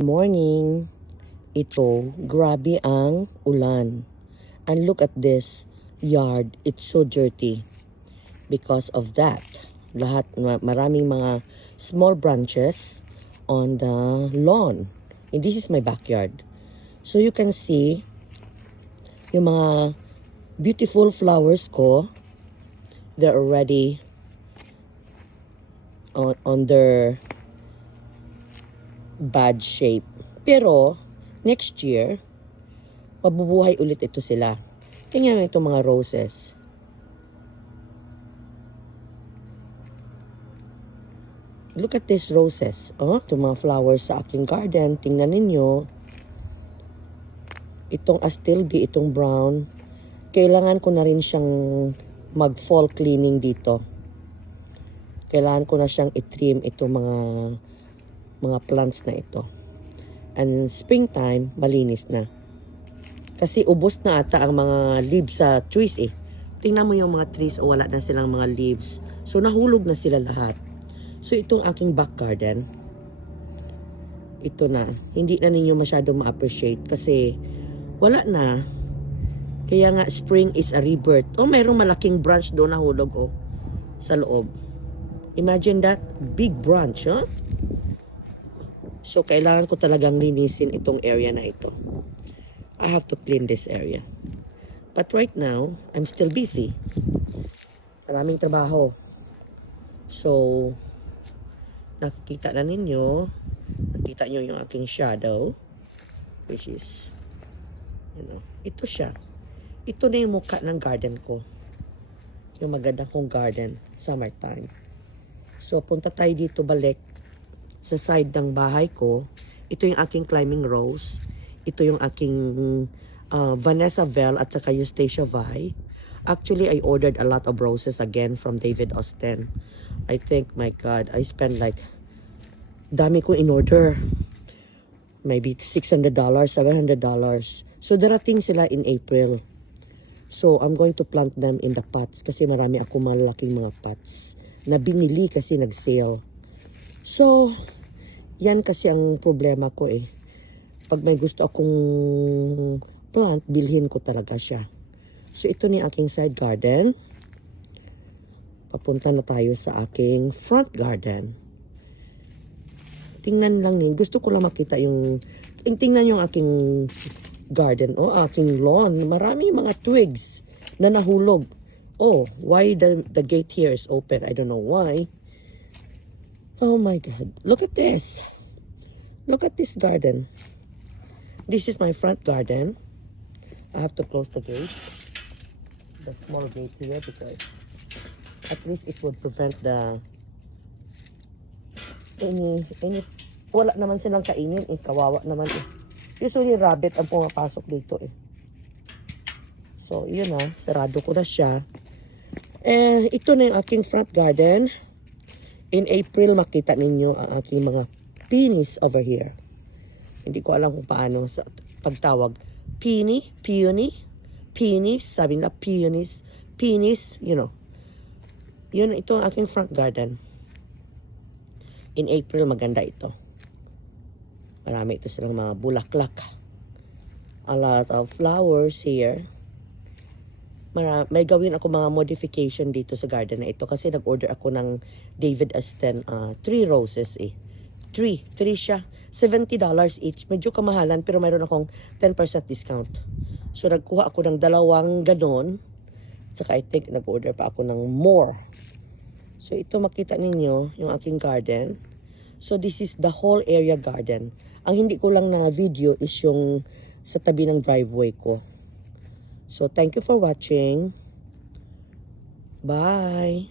Morning. Ito, grabe ang ulan. And look at this yard. It's so dirty. Because of that, maraming mga small branches on the lawn. And this is my backyard. So you can see yung mga beautiful flowers ko. They're already on their bad shape. Pero, next year, mabubuhay ulit ito sila. Tingnan mo itong mga roses. Look at these roses. Oh, itong mga flowers sa aking garden. Tingnan ninyo. Itong astilbe, itong brown. Kailangan ko na rin siyang mag-fall cleaning dito. Kailangan ko na siyang i-trim itong mga plants na ito. And springtime, malinis na. Kasi ubos na ata ang mga leaves sa trees eh. Tingnan mo yung mga trees, wala na silang mga leaves. So nahulog na sila lahat. So itong aking back garden, ito na. Hindi na ninyo masyadong ma-appreciate kasi wala na. Kaya nga spring is a rebirth. Oh, mayroong malaking branch doon nahulog oh, sa loob. Imagine that, big branch, huh? So, kailangan ko talagang linisin itong area na ito. I have to clean this area. But right now, I'm still busy. Maraming trabaho. So, nakikita na ninyo. Nakita nyo yung aking shadow. Which is, ito siya. Ito na yung mukha ng garden ko. Yung maganda kong garden, summertime. So, punta tayo dito balik sa side ng bahay ko. Ito yung aking climbing rose. Ito yung aking Vanessa Bell at saka Eustacia Vi. Actually, I ordered a lot of roses again from David Austin. I think, my God, I spent like, dami ko in order. Maybe $600, $700. So, darating sila in April. So, I'm going to plant them in the pots kasi marami ako malalaking mga pots na binili kasi nag-sale. So, yan kasi ang problema ko eh. Pag may gusto akong plant, bilhin ko talaga siya. So, ito ni aking side garden. Papunta na tayo sa aking front garden. Tingnan lang niyo. Gusto ko lang makita yung... Tingnan yung aking garden. O, aking lawn. Marami mga twigs na nahulog. Oh, why the gate here is open? I don't know why. Oh my God. Look at this. Look at this garden. This is my front garden. I have to close the gate. The small gate here because at least it would prevent the any wala naman silang kainin eh. Kawawa naman eh. Usually rabbit ang pumapasok dito eh. So, yun na. Sarado ko na siya. Ito na yung aking front garden. In April, makita ninyo ang aking mga peonies over here. Hindi ko alam kung paano sa pagtawag. Peony, peonies, sabi na peonies, you know. Yun, ito ang aking front garden. In April, maganda ito. Marami ito silang mga bulaklak. A lot of flowers here. May gawin ako mga modification dito sa garden na ito kasi nag-order ako ng David Austin 3 roses eh. 3 siya. $70 each. Medyo kamahalan pero mayroon akong 10% discount. So nagkuha ako ng 2 ganon. Saka I think nag-order pa ako ng more. So ito makita ninyo yung aking garden. So this is the whole area garden. Ang hindi ko lang na video is yung sa tabi ng driveway ko. So, thank you for watching. Bye!